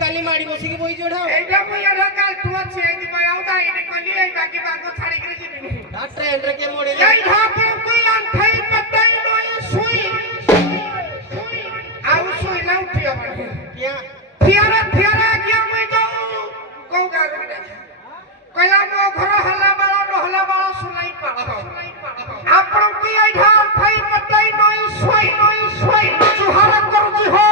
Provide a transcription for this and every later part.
काली माड़ी बसी की बोई जोड़ा एटा मु यार काल तू अच्छे एदी भाई आउता एडी कोली ए बाकी बाको छाड़ी करे जिबी आ ट्रेन रे के मोड़े यही धापे कोई अंथई पटाई नोई सुई आउ सुई ना उठियो बने क्या थियारा किया मु जाऊ को गार कहला मो घर हल्ला बाळा सुनाई पाड़ा आपण की एई धापई पटाई नोई सुई जुहारा करूजी हो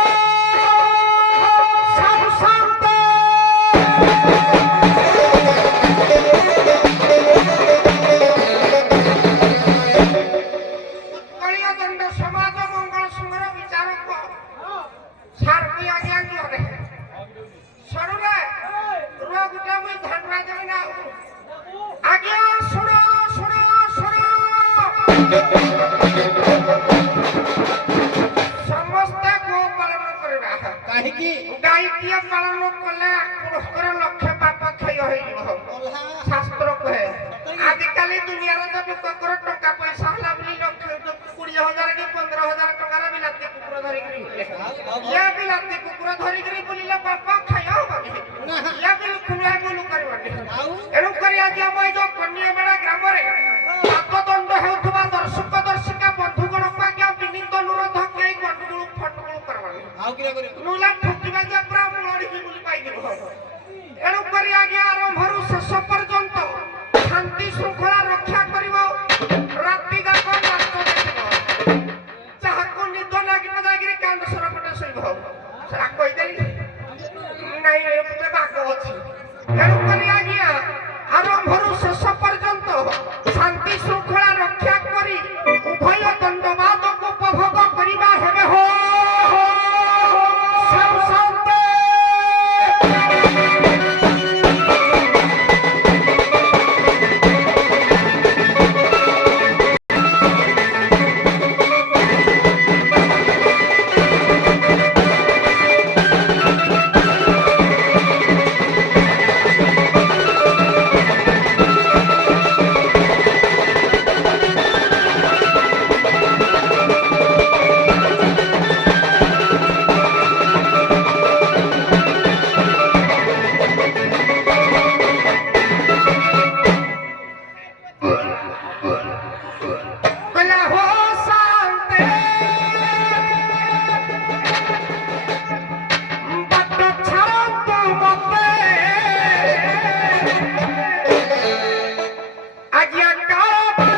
आज्ञा का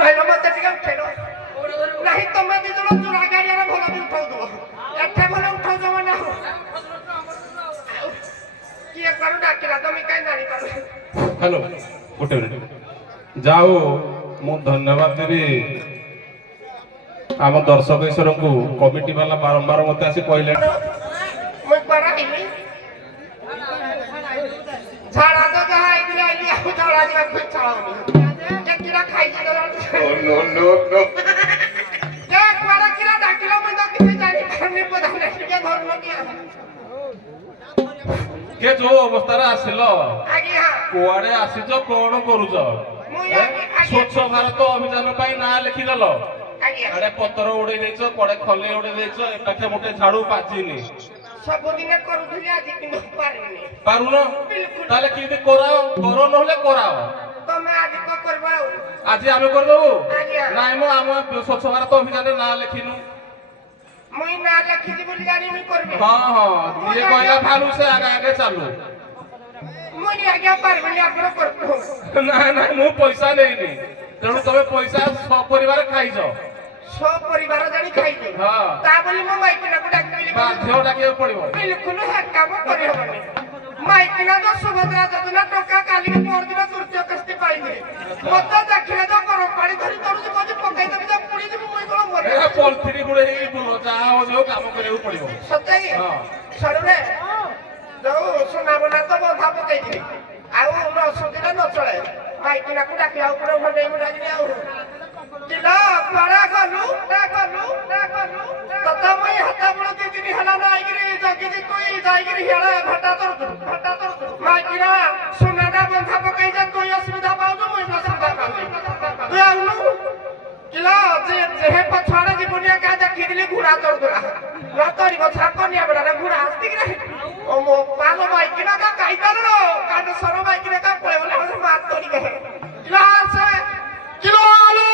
ରହିଲ ମତେ ଟିକେ ଉଠେଇଲ ନାହିଁ ତମେ ଦି ଜଣ ଚୁରା ଗାଡ଼ିଆରେ ଭଲ ବି ଉଠାଉଥିବ ଏଠି ଭଲ ଉଠାଉଛ ମାନେ କିଏ କଣ ଡାକିଲା ତମେ କାହିଁ ଜାଣିପାରୁଛ ହ୍ୟାଲୋ ଗୋଟେ ମିନିଟ୍ ଯାଉ ମୁଁ ଧନ୍ୟବାଦ ଦେବି ଆମ ଦର୍ଶକ ଈଶ୍ୱରଙ୍କୁ କମିଟି ବାଲା ବାରମ୍ବାର ମତେ ଆସି କହିଲେ ମୁଁ କୁଆଡ଼େ ଆଇଲି ଝାଡ଼ା ତ ଯାହା ଆଇଲି ଆଇଲି ଆଉ ଝାଡ଼ା ଯିବାକୁ ଇଚ୍ଛା ହଉନି କିରା ଖାଇଛି କୁଆଡ଼େ କିରା ଡାକିଲ ମୁଁ ତ କିଛି ଜାଣିପାରୁନି ପ୍ରଧାନ ଟିକେ ଧର୍ମ ଦିଆ କେ ଯୋଉ ଅବସ୍ଥାରେ ଆସିଲ ଆଜ୍ଞା କୁଆଡେ ଆସିଛ କଣ କରୁଛ ସ୍ୱଚ୍ଛ ଭାରତ ଅଭିଯାନ ପାଇଁ ନାଁ ଲେଖିଦେଲ ଆଜ୍ଞା ଆଡେ ପତ୍ର ଉଡେଇ ଦେଇଛ କୁଆଡେ ଖଲି ଉଡେଇ ଦେଇଛ ଏପାଖେ ଗୋଟେ ଝାଡୁ ପାଚିନି ସବୁଦିନେ କରୁଥିଲି ଆଜି କିନ୍ତୁ ପାରିନି ପାରୁନ ତାହେଲେ କେମିତି କରାଅ କର ନହେଲେ କରାଅ ତମେ ଆଜି କଣ କରିବ ଆଉ ଆଜି ଆମେ କରିଦବୁ ଆଜ୍ଞା ନାଇଁ ମ ଆମ ସ୍ୱଚ୍ଛ ଭାରତ ଅଭିଯାନରେ ନାଁ ଲେଖିନୁ ମୁଇଁ ନାଁ ଲେଖିଛି ବୋଲି ଜାଣିବି କରିବି ହଁ ହଁ ଯିଏ କହିଲା ଭାଲୁ ସେ ଆଗେ ଆଗେ ଚାଲୁ ମୁଇଁ ଆଜ୍ଞା ପାରିବିନି ଆପଣ କରିବୁ ନାଇଁ ନାଇଁ ମୁଁ ପଇସା ନେଇନି ତେଣୁ ତମେ ପଇସା ସପରିବାର ଖାଇଛ ସପରିବାର ଜାଣି ଖାଇଛି ହଁ ତା ବୋଲି ମୁଁ ମାଇକିନାକୁ ଡାକିବି ବାଧ୍ୟ ଡାକିବାକୁ ପଡିବ ବିଲକୁଲ ହେ କାମ କରିହବନି ମାଇକିନା ତ ସୁଭଦ୍ରା ଯୋଜନା ଟଙ୍କା କାଲିକି ପରଦିନ ତୃତୀୟ କିସ୍ତି ପାଇବି ମତେ ଦେଖିଲେ ତ ଗରମ ପାଣି ଧରି ତଳୁଛି ମତେ ପକେଇଦେବି ଯେ ପୁଣି ଯିବି ମୁଇଁ କଣ ମରେ ପଲିଥିନ ଗୁଡେଇ ହେଇକି ବୁଲ ଯାହା ହଉଛି ହଉ କାମ କରିବାକୁ ପଡିବ ସତେକି ସରୁରେ ଯୋଉ ସୁନାମନା ତ ବନ୍ଧା ପକେଇଥିଲି ଆଉ ନସୁଦିନ ନ ଚଳେ ମାଇକିନାକୁ ଡାକିବାକୁ ପଡିବ ଘଣ୍ଟେଇ ମୁଣ୍ଡାଯିବି ଆଉ କିଲୋ କୁଆଡେ ଗଲୁ ତଥା ମୁଇଁ ହାତ ମୁଳ 2 ଦିନ ହେଲା ନାଇକିରି ଜଗିଛି ତୁଇ ଯାଇକିରି ହିଆଡେ ଘଟା ତୋର ମାଇକିନା ସୁନାଟା ବନ୍ଧା ପକେଇଛ ତୁଇ ଅସୁବିଧା ପାଉଛୁ ମୁଇଁ ଅସୁବିଧା ପାଉଛି ତୁଇ ଆଉନୁ କିଲୋ ଯେହେ ପଛଆଡେ ଯିବୁନି ଏକା ଦେଖିଥିଲି ଘୋଡା ତୋରୁଥିଲା ତୋରି ପଛରା କନିଆ ବେଳାରେ ଘୋଡା ଆସିକିରି ଓ ମୋ ପାଲ ମାଇକିନା କା କାଇତାଲ କାନ ସର ମାଇକିନା କା ପଳେଇବ ନା ମାତ ତୋରି କେ କିଲୋ ଆସେ କିଲୋ ଆଲୁ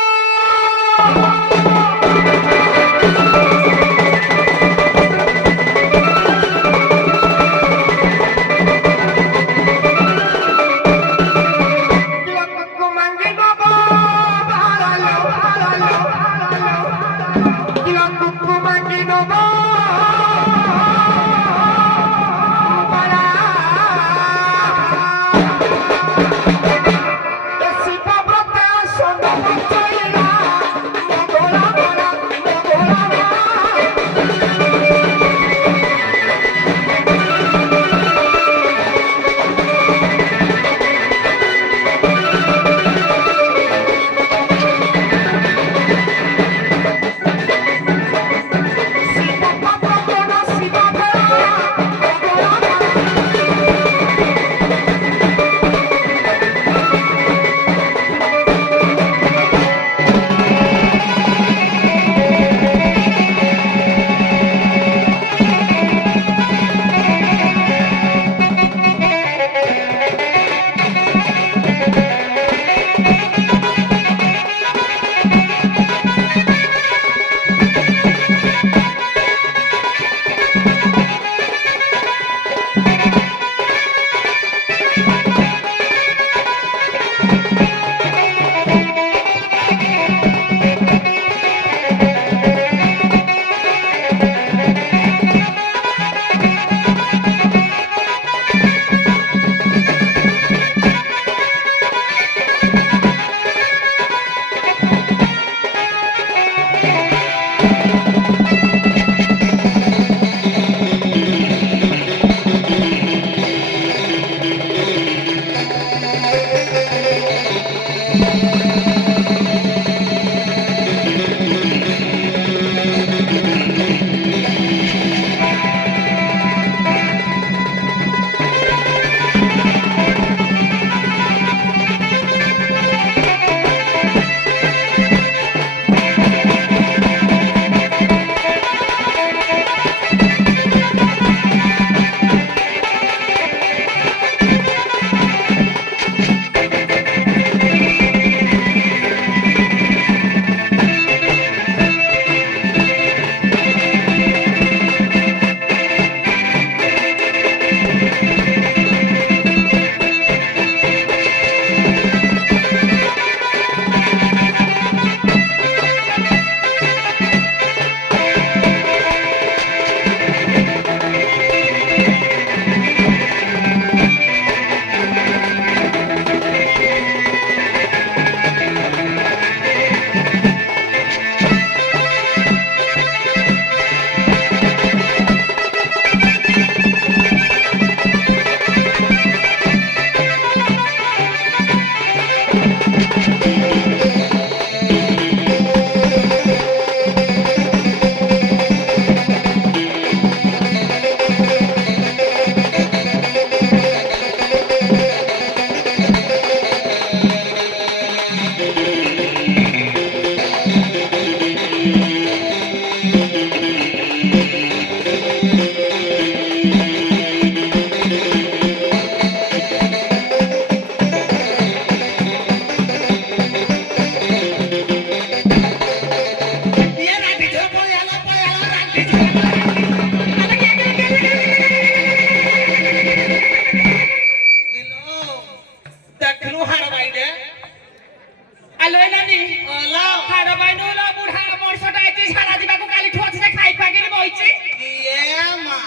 ବୈନୁଲ ବୁଢା ମଣିଷଟା ଏଠି ଝାଡା ଯିବାକୁ କାଲିଠୁ ଅଛି ଯେ ଖାଇ ପାଗିନି ବଇଛି ଇଏ ମା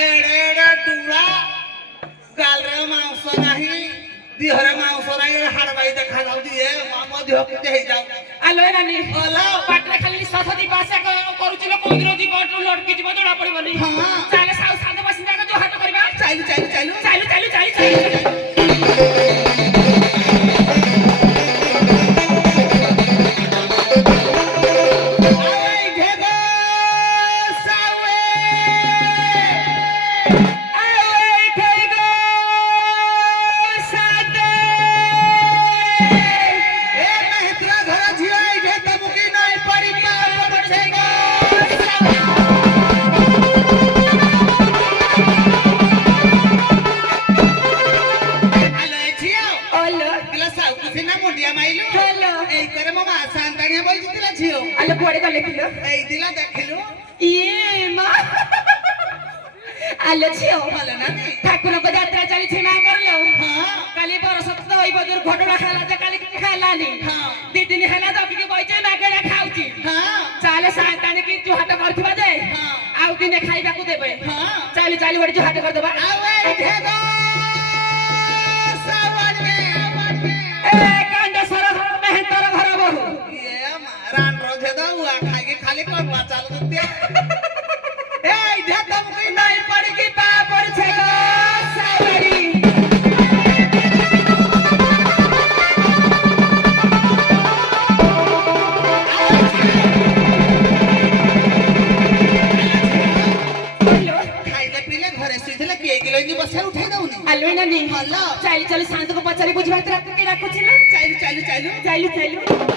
ଏଡେ ଏଡେ ଡୁଳା ଗାଲରେ ମାଂସ ନାହିଁ ଦିହରେ ମାଂସ ନାହିଁ ଏଡେ ହାଡ ବାଇ ଦେଖା ଯାଉଛି ଏ ମା ମୋ ଦେହ କେତେ ହେଇଯାଉ ଆଲୋ ଏ ନାନୀ ଓଲୋ ପାଟରେ ଖାଲି ନିଶ୍ୱାସ ଯିବା ଆସିବା କରୁଛି ଲୋ କୋଉ ଦିନ ଯିବ ଲଟକି ଯିବ ଜଣା ପଡିବନି ହଁ। ଚାଲେ ସାଉ ସାଙ୍ଗ ବସି ଯାକ ଯୋଉ ହାଟ କରିବା ଚାଲୁ ଚାଲୁ ଚାଲୁ ଚାଲୁ ଚାଲୁ ଚାଲୁ ଚାଲୁ আলো পড়ে গেলে কিলো ইয়ে মা আলো ঝিও ঠাকুরଙ୍କ যাত্রা চালিছে না করলো কালি বরস তো ওই বদর ঘটনা খেলা যে কালি কিছু খেলানি ଦି ଦିନ ହେଲା ଦବିକି ବଇছে ମାଗଣା ଖାଉଛି ଚାଲେ ସାନ୍ତାଣୀ କି ଜୁହାଟ କରୁଥିବା ଯେ ଆଉ ଦିନେ ଖାଇବାକୁ ଦେବେ ଚାଲି ଚାଲି ଗୋଟେ ଜୁହାଟ କରିଦବା ଏ କାଣ୍ଡେଶ୍ୱର ମେହେନ୍ତର ଘର ବୋହୁ ଖାଲି କର୍ମା ଚାଲୁ ନାଇଁ ପଡିକି ପା ପଡିছে ଗো ସାୱରୀ ଖାଇଲେ ପିଇଲେ ଘରେ ଶୋଇଥିଲେ କିଏ କିଲୋ ଏମିତି ବସା ଉଠେଇ ଦଉନି ଆଲୋ ନାନୀ ଭଲ ଚାଲି ଚାଲି ସାନ୍ତକୁ ପଚାରି ବୁଝିବା ରାତିକି ଡାକୁଛି ନା ଚାଲୁ ଚାଲୁ ଚାଲୁ ଚାଲୁ ଚାଲୁ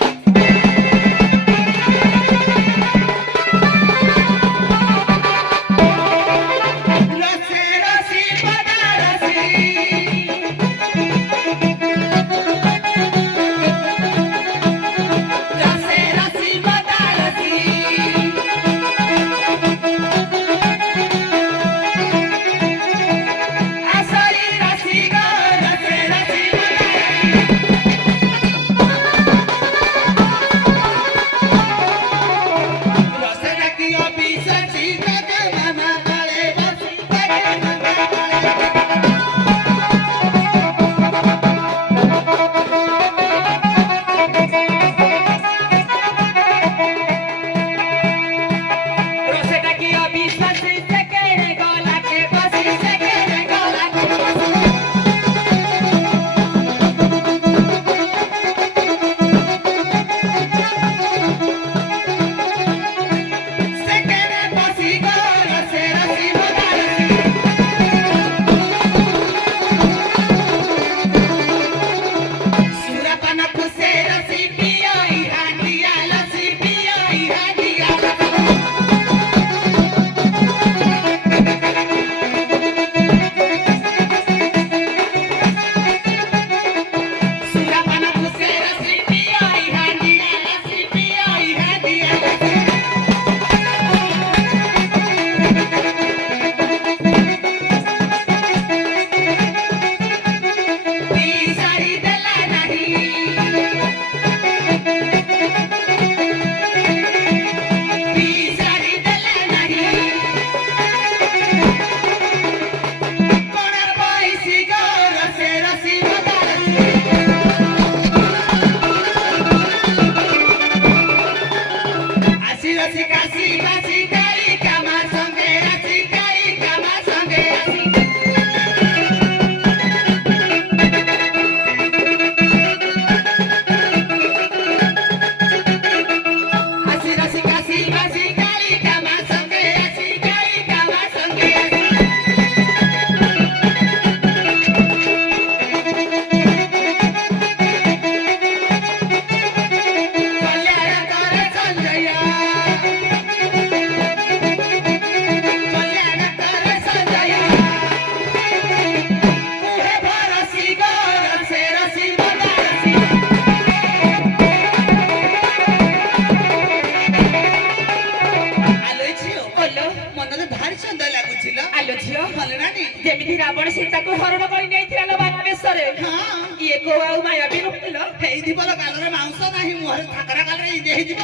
କିଏ କୋଉ ଆଉ ମାୟା ବି ନଥିଲ ହେଇଥିବ ଲୋ ଗାଲରେ ମାଉଁସ ନାହିଁ ମୁହଁରେ ଠାକରା ଗାଲରେ ଇଦେ ହେଇଯିବ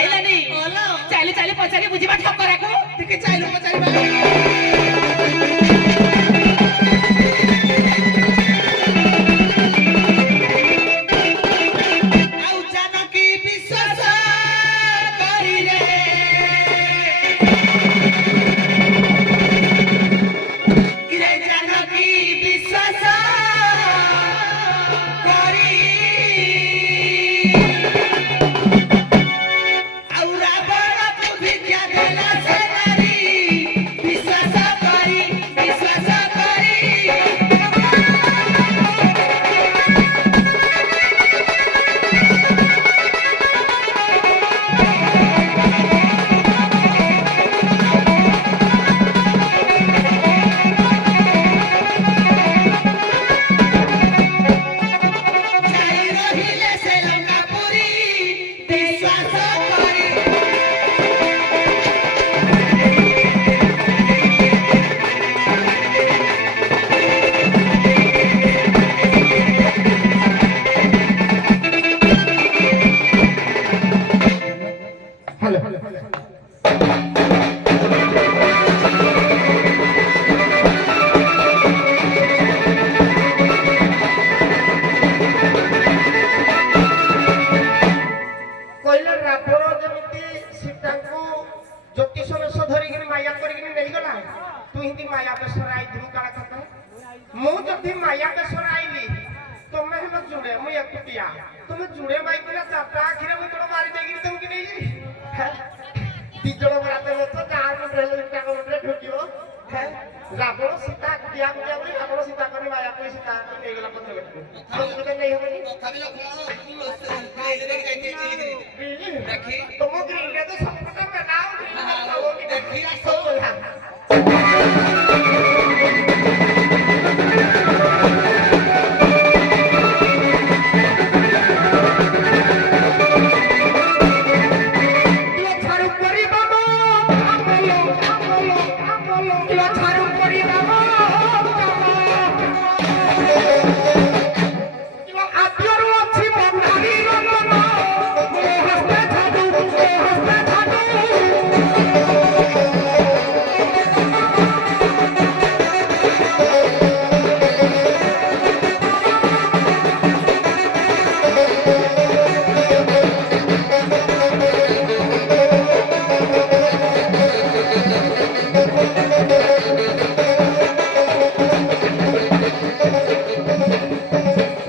ଏଇଲାନି ଓଲୋ ଚାଲି ଚାଲି ପଚାରି ବୁଝିବା ଠକରାକୁ ଟିକେ ଚାଇଲୁ ପଚାରିବା ଆଉ ଜାନକୀ ବିଶ୍ୱାସ କରିରେ କିରେ ଜାନକୀ ବିଶ୍ୱାସ କରି ଆଉ ରାବଣକୁ ଭିକ୍ଷା ଦେଲା ସେ ନାରୀ ବିଶ୍ୱାସ କରି ଯାଇ ରହିଲେ ସେ ଲଙ୍କାପୁରୀ ବିଶ୍ୱାସ କରି କହିଲେ ରାବଣ ଯେମିତି ସୀତାଙ୍କୁ ଜ୍ୟୋତିଷ ବେଶ ଧରିକିରି ମାୟା କରିକିରି ନେଇଗଲା ତୁ ହିନ୍ତି ମାୟା ବେଶରେ ଆଇଥିବୁ କାଳେ କଥା ମୁଁ ଯଦି ମାୟା ବେଶରେ ଆଇଲି ତମେ ହେଲ ଜୁଡେ ମୁଁ ଏକୁଟିଆ ତମେ ଜୁଡେ ମାଇକିନା ଚାରିଟା ଆଖିରେ ମୁଁ ତୋର ମାରି ଦେଇକିରି ତମକୁ ନେଇଯିବି ଦି ଜଣ ବରାତେ ବସ ଯାହା ମୁଣ୍ଡରେ ମୁଣ୍ଡରେ ଢୁକିବ ରାବଣ ସୀତା ଏକୁଟିଆ ଏକୁଟିଆ ବୋଲି ରାବଣ ସୀତା କରି ମାୟା କରି ସୀତା ନେଇଗଲା ପତ୍ରକୁ ନେଇ ହବନି ତଥାପି ଲୋ ଗ୍ରିଲରେ ଯାଇକି ଚିଲିକିରି ଦେଖି ତମ ଗ୍ରିଲରେ ତ ସବୁଟା ବେନାଉ ଦେଖି ଆସ ଛାড়ু করিবা আমলো আমলো আমলো কিলো ছাড়ু করিবা কিলো আদ্যরু আছে বন্ধারি রঙন মো হস্তে ছাড়ু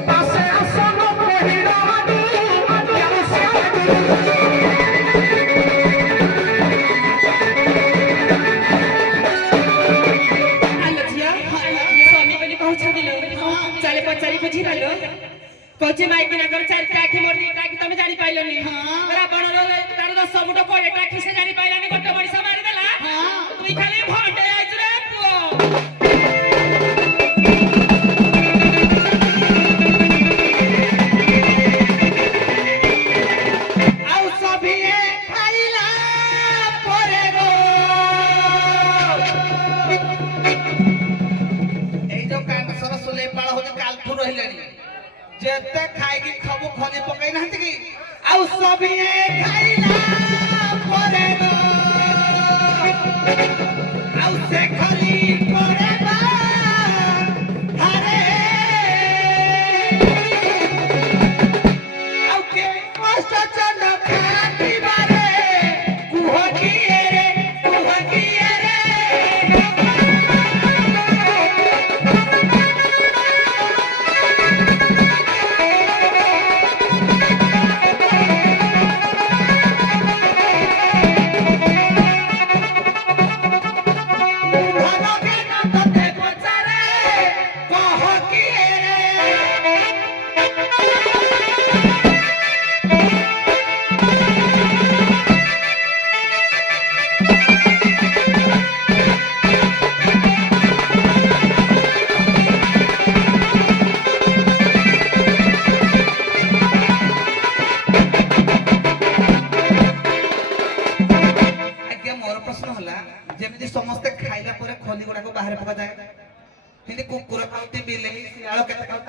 পাশে আসন পহিরানি ଆଲୋ ଝିଅ ସ୍ୱାମୀ ବୋଲି କହୁଛନ୍ତି ଲୋ ଚାଲି ପଚାରି ବୁଝିପାରିଲ କହୁଛି ମାଇକିନାଙ୍କର ଚାରିଟା ଆଖି ମୋର ଦିଟା ଆଖି ତମେ ଜାଣିପାରିଲନି ରାବଣର ତାର 10 ମୁଣ୍ଡ 20ଟା ଆଖି ସେ ଜାଣିପାରିଲାନି ଗୋଟେ ମଣିଷ ମାରିଦେଲା ତୁଇ ଖାଲି ଭଣ୍ଡେ ଆଇଛୁ ରେ ପୁଅ ଆଉ ସଭିଏ ଖାଇଲା ପରେ ଗো ଏଇ ଯୋଉ କାନସର ସୁଲେଇ ପାଳ ହଉଛି କାଲଠୁ ରହିଲେଣି ଯେତେ ଖାଇକି ଖବୁ ଖନି ପକେଇ ନାହାନ୍ତି କି ଆଉ ସଭିଏ ଖାଇଲା ପରେ ଗো ଆଉ ସେ ଖାଲି ପରେ ବା ହାରେ ଆଉ କେ କଷ୍ଟ ଚଣ୍ଡ ଖାଟିବାରେ କୁହ କିଏ ରେ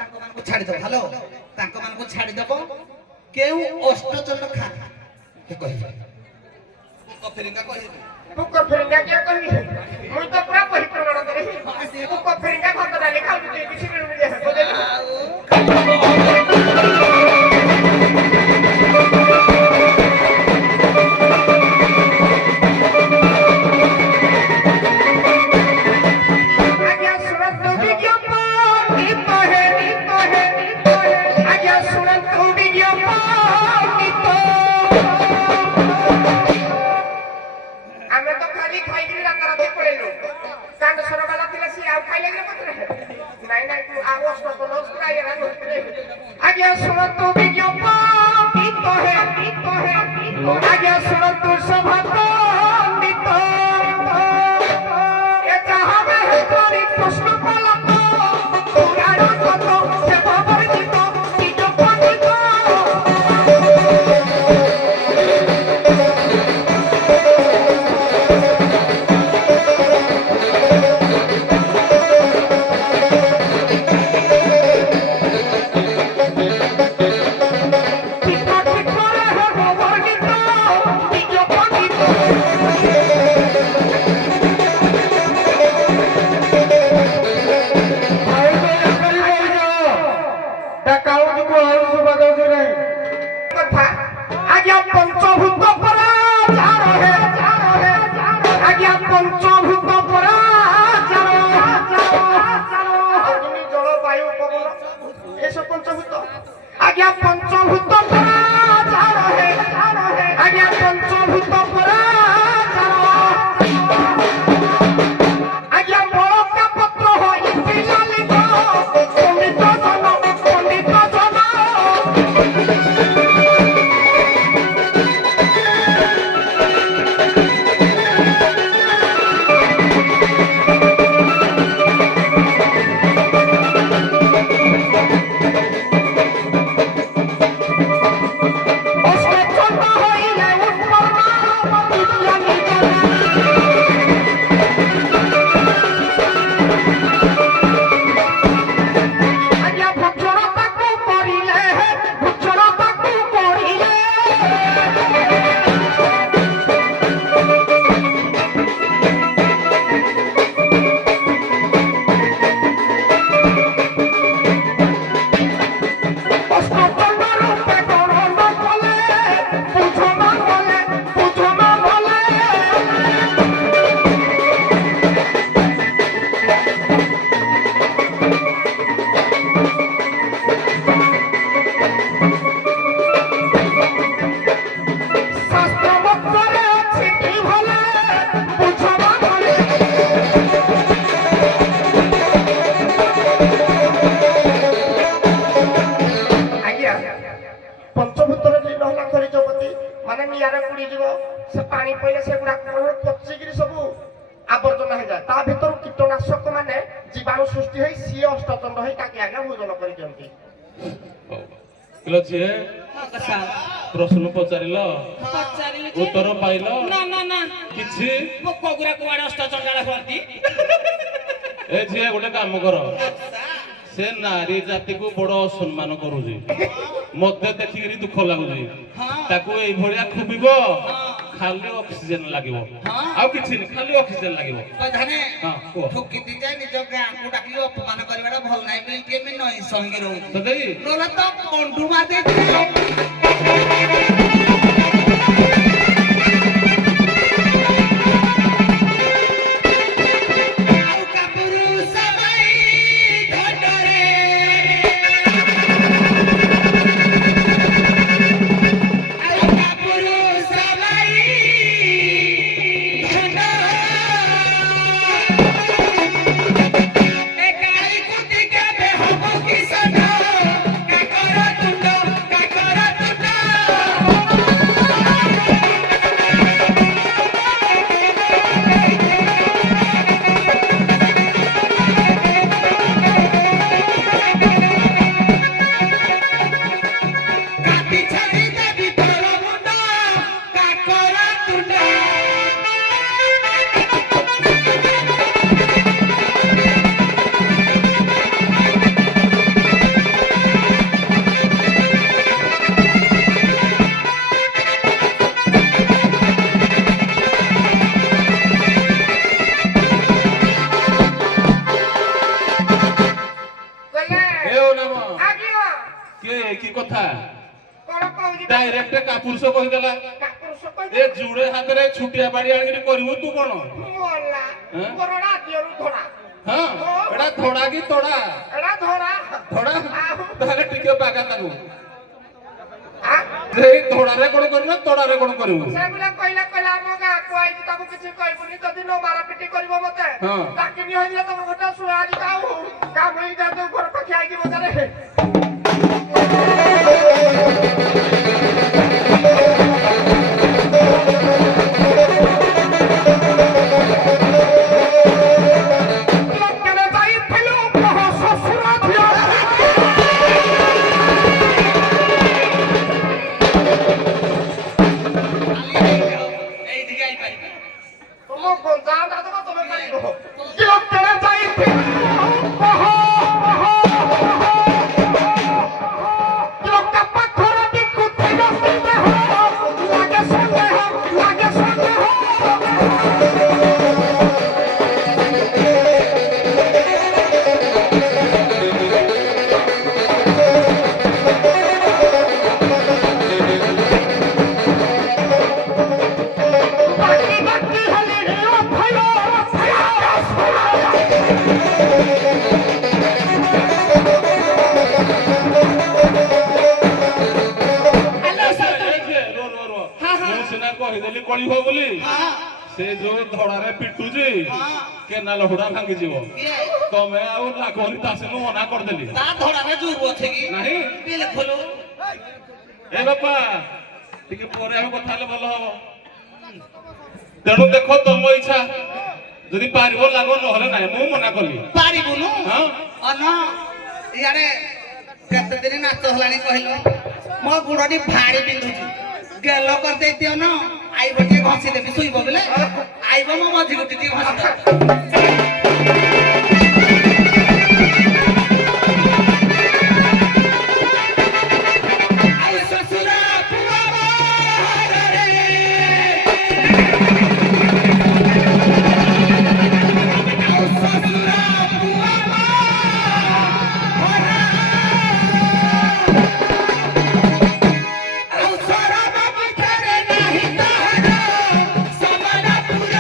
ତାଙ୍କ ମାନଙ୍କୁ ଛାଡ଼ିଦବ ହ୍ୟାଲୋ ତାଙ୍କ ମାନଙ୍କୁ ଛାଡ଼ିଦବ କେଉଁ ଅଷ୍ଟଚଣ୍ଡ ଖା କହିବେ କଫିରିଙ୍ଗା କହିବେ ପୁକ ଫେରିଙ୍ଗା କିଏ କହିବି ମୁଁ ତ ପୁରା କହି ପ୍ରମାଣ କରିବି ପୁକ ଫେରିଙ୍ଗା ଭାତ ଡାଲି ଖାଉଛି କିଛି ମିଳୁନି ଯେ ବୁଝିଲୁ ଆଜ୍ଞା ଶୁଣନ୍ତୁ ବିଜ୍ଞାପନ ଆଜ୍ଞା ଶୁଣନ୍ତୁ ବିଜ୍ଞାପନ ଆମେ ତ ଖାଲି ଖାଇକିରି ରାତାରାତି ପଳେଇଲୁ କାଣ୍ଡ ସରବାଲା ଥିଲା ସିଏ ଆଉ ଖାଇଲେ କି ପତ୍ର ନାଇଁ ନାଇଁ ତୁ ଆଉ ଅଷ୍ଟପନ ଆଜ୍ଞା ଶୁଣନ୍ତୁ ବିଜ୍ଞାପନ ଆଜ୍ଞା ଶୁଣନ୍ତୁ ସଭାତ প্রশ্ন করলাম পুরাণ কত সে বাবার গীত নিজ পণ্ডিত কথা আজ্ঞা পঞ্চভূত পরা আজ্ঞা পঞ্চভূত পরা অগ্নি জল বায়ু পবন এসব পঞ্চভূত আজ্ঞা পঞ্চভূত পরা আজ্ঞা পঞ্চভূত পরা আজ্ঞা বড়কা পত্র হই পিলালিব পণ্ডিত জন পণ্ডিত জন অষ্টচন্ড হইলে উৎপন্ন বিজ্ঞানী আজ্ঞা ভক্ষণ তাকু করিলে ভক্ষণ তাকু করিলে অষ্টচন্ড রূপে গণন কলে বুঝন বলে বুঝন বলে শাস্ত্র মতরে আছে কি বলে বুঝন বলে আজ্ঞা পঞ্চভূতরে লীନ ହେଲା ଖରିଜପତି ମାନେ ନିଆଁରେ ପୋଡ଼ିଯିବ ସେ ପାଣି ପଇଲେ ସେଗୁଡା ପଚିକିରି ସବୁ ଆବର୍ଜନା ହେଇଯାଏ ତା ଭିତରୁ କୀଟନାଶକ ମାନେ ଜୀବାଣୁ ସୃଷ୍ଟି ହେଇ ସିଏ ଅଷ୍ଟଚଣ୍ଡ ହେଇ ତାকে ଆଜ୍ଞା ଭୋଜନ କରିଦିଅନ୍ତି କିଲୋ ଝିଏ ସାର୍ ପ୍ରଶ୍ନ ପଚାରିଲ ପଚାରିଲି ଯେ ଉତ୍ତର ପାଇଲ ନା ନା ନା କିଛି ପୋକ ଗୁରା କୁଆଡେ ଅଷ୍ଟଚଣ୍ଡାଳ ହୁଅନ୍ତି ଏ ଝିଏ ଗୋଟେ କାମ କର ସେ ନାରୀ ଜାତିକୁ ବଡ ଅସମ୍ମାନ କରୁଛି ମତେ ଦେଖିକିରି ଦୁଃଖ ଲାଗୁଛି ତାକୁ ଏଇଭଳିଆ ଖୁବିବ ଖାଲି ଅକ୍ସିଜେନ ଲାଗିବ ଆଉ କିଛି ନାହିଁ ଖାଲି ଅକ୍ସିଜେନ ଲାଗିବ ଧାନେ ହଁ କୁହ ଠୁକି ଯାଏ ନିଜ ଗାଁକୁ ଡାକି ଅପମାନ କରିବାଟା ଭଲ ନାହିଁ ବୋଲି କେମିତି ନଈ ସଙ୍ଗୀ ରହୁଛି ସତେଇ ନହେଲେ ତ କଣ୍ଡୁ ମାରି ଦେଇଥିଲେ ଆଉ କାପୁରୁ ସବାଇ ଧଣ୍ଡରେ ଆଉ କାପୁରୁ ସବାଇ ଧଣ୍ଡ ଏ କାଳି କୁଟି କେବେ ହବ କି ସଣ୍ଡ କାକର ତୁଣ୍ଡ কি କଥା କଣ କହୁଛି ଡାଇରେକ୍ଟ କାପୁରୁଷ କହିଦେଲା କାପୁରୁଷ ଏ କହିଛି ଜୁଡେ ହାତରେ ଛୁଟିଆ ବାଡି ଆଣିକି କରିବୁ ତୁ କଣ ମଲା ବରଡା ଦିଅରୁ ଧରା ହଁ ଏଟା ଧଡା କି ତଡା ଏଟା ଧରା ଧଡା ତାହେଲେ ଟିକେ ବାଗା ତାକୁ ଆଁ? ସେଇ ଧଡାରେ କଣ କରିବୁ ନା ତଡାରେ କଣ କରିବୁ ସେ ବୋଲେ କହିଲା ଆମ ଗାଁକୁ ଆଇଛି ତାକୁ କିଛି କହିବୁନି ଯଦି ନ ମାରାପିଟି କରିବ ମତେ ହଁ। ତାକିନି ହେଇଥିଲେ ତମ ଗୋଟେ ଶୁଣାଜି ଯାଉ କାମ ହେଇଯାଉ ତୋ ଘର ପାଖେ ଆଇଛି ମଜାରେ କେବେ ଯାଇଥିଲୁ କହ ଶ୍ୱଶୁର ଝିଅ এইদিকে আইপারিবে ତମ ଗଞ୍ଜା ଦାଦା ତମେ କାଲି କହ କେବେ ଯାଇଥିଲୁ କହ ଲୋକ ପାଖରେ ବିକୁଥିଲ ସନ୍ଦେହ ଲାଗେ ସନ୍ଦେହ ବାକି ହେଲେ ଅଥୟ ହ୍ୟାଲୋ ସତୁରୀ ମୁଁ ସିନା କହିଦେଲି କଳିବ ବୋଲି ସେ ଯୋଉ ଧଡାରେ ପିଟୁଛି କେନାଲ ହୁଡା ଭାଙ୍ଗିଯିବ ତମେ ଆଉ ଲାଗନି ତା ସେନୁ ମନା କରିଦେଲି ତା ଧଡ଼ାରେ ଜୁରୁ ଅଛି କି ନାହିଁ ବିଲକୁଲ ଏ ବାପା ଟିକେ ପରେ ଆମେ କଥା ହେଲେ ଭଲ ହବ ତେଣୁ ଦେଖ ତମ ଇଚ୍ଛା ଯଦି ପାରିବ ଲାଗ ନହେଲେ ନାହିଁ ମୁଁ ମନା କଲି ପାରିବୁନୁ ହଁ ଅନ ଇଆଡେ କେତେ ଦିନ ନାଚ ହେଲାଣି କହିଲ ମୋ ଗୁଡଟି ଭାରି ବିନ୍ଧୁଛି ଗେଲ କରିଦେଇଥିବ ନା ଆଇବ ଟିକେ ଘଷି ଦେବି ଶୋଇବ ବୋଲେ ଆଇବ ମୋ ମଝି ଗୁଟି ଟିକେ ଘଷି ଦେବି ଆଉ ଶ୍ୱଶୁର ପୁଅ ବାହାରରେ ଆଉ ଶ୍ୱଶୁର ପୁଅ ବାହାରେ ଆଉ ସରବ ଭିତରେ ନାହିଁ ତାହାର ସମାନପୁର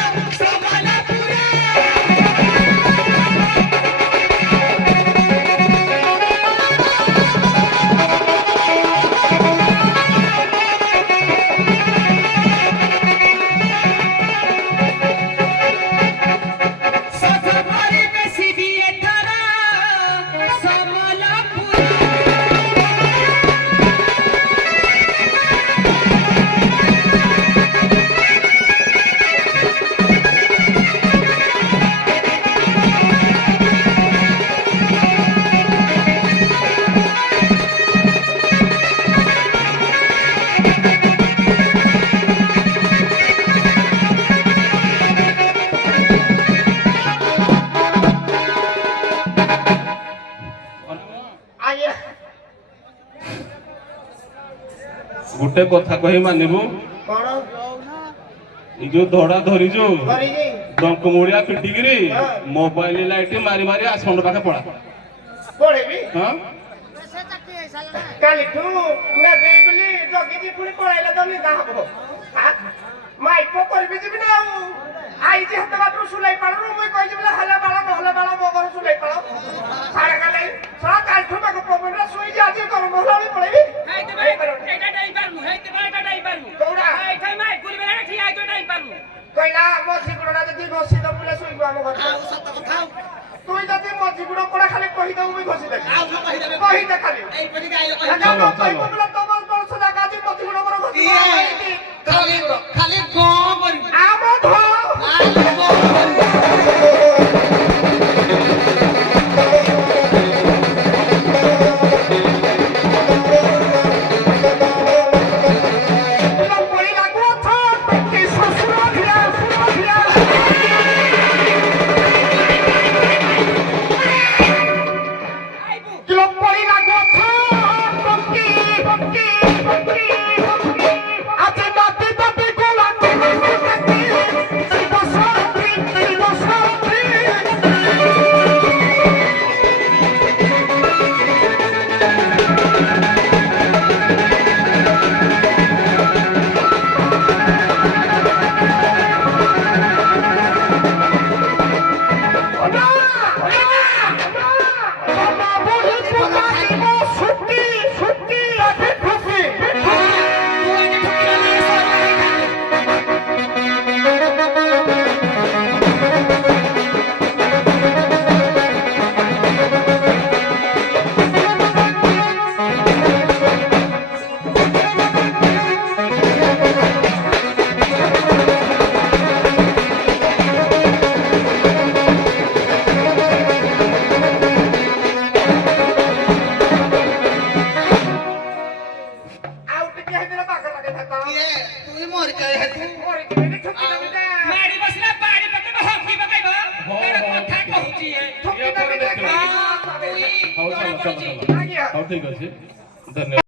ସଜଭରି ବେଶୀ ବି ଏଥର ସମଲପୁର ଆଜ୍ଞା ଗୋଟେ କଥା କହି ମାନିବୁ କଣ ଏଇ ଯୋଉ ଧଡା ଧରିଛୁ କରିଛି ଡଙ୍କ ମୁଳିଆ ପିଟିକିରି ମୋବାଇଲ ଲାଇଟ୍ ମାରି ମାରି ଆସଣ୍ଡ ପାଖେ ପଳା ପଳେଇବି ହଁ କାଲିଠୁ ନେବି ବୋଲି ଜଗିଛି ପୁଣି ପଳେଇଲେ ତ ନିଦା ହବ ମାଇପ କରିବି ଯିବି ନା ଆଉ ଆଇଛି ହାତ ବାଟରୁ ସୁଲେଇ ପାଳରୁ ମୁଇଁ କହିଛି ବୋଲେ ହେଲେ ବାଳ ନହେଲେ ବାଳ ମୋ ଘର ସୁଲେଇ ପାଳ ସାଡେ କାଲି ସାରା କାଲିଠୁ ମେଘ ପବନରେ ଶୋଇଛି ଆଜି ଗରମ ହେଲା ବୋଲି ପଳେଇବି କୋଉଟା କହିଲା ମଝି ଗୁଡା ଯଦି ଘଷି ଦବୁ ବୋଲେ ଶୋଇବୁ ଆମ ଘରେ ଆଉ ସତ କଥା ଆଉ তুই যদি মজি গুড়ো করে খালি কহি দেবো মুই ঘষি দেবি ଆଉ ନ କହିଦେବେ কহি দে খালি এইপରି ଗାଇଲ একা চলো, কই চলো। বলে তোমার বলছ জায়গা দি মজি গুড়ো করে ঘষি ଇଏ ଖାଲି ଖାଲି କଣ କରିବି আম ধ ଖାଲି କଣ କରିବି তুই পড়ি লাগু অছ কি শ্বশুর ভিয়া ভিয়া তুই পড়ি লাগু অছ কি ପରିଚୟ ହେତୁ କରିଦେବେ ଠକି ଦେବେ ନା ମାଡ଼ି ବସିଲା ବାଡ଼ି ପକେଇବ ହକି ପକେଇବ ତାର କଥା କହୁଛି ଏ ଠକି ଦେବେ ନା ହଁ, ତୁଇ ହଉ ଜଣା ଚାଲ ଚାଲ ପଡୁଛି ଚାଲ ଆଜ୍ଞା ହଉ ଠିକ ଅଛି ଧନ୍ୟବାଦ